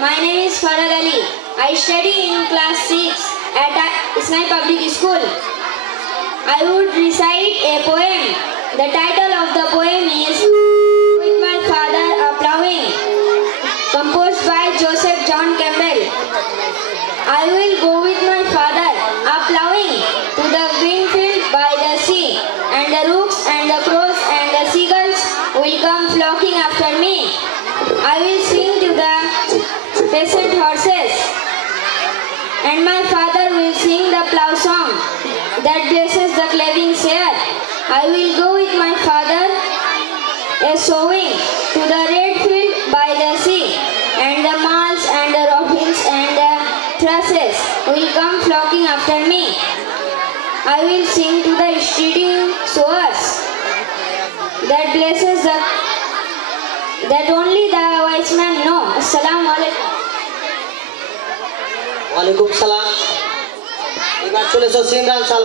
My name is Farad Ali. I study in class 6 at Ismail Public School. I would recite a poem. The title of the poem is With My Father a Ploughing, composed by Joseph John Campbell. I will go with my father a ploughing to the green field by the sea, and the rooks and the crows and the seagulls will come flocking after me. I will sing to the peasant horses, and my father will sing the plough song that blesses the claving seer. I will go with my father a sowing to the red field by the sea, and the malls and the robins and the thrushes will come flocking after me. I will sing to the steading sowers that blesses that only the wise man know. Assalamu alaikum. Walaikum salam. এবার চলে এসো সিমরান সাল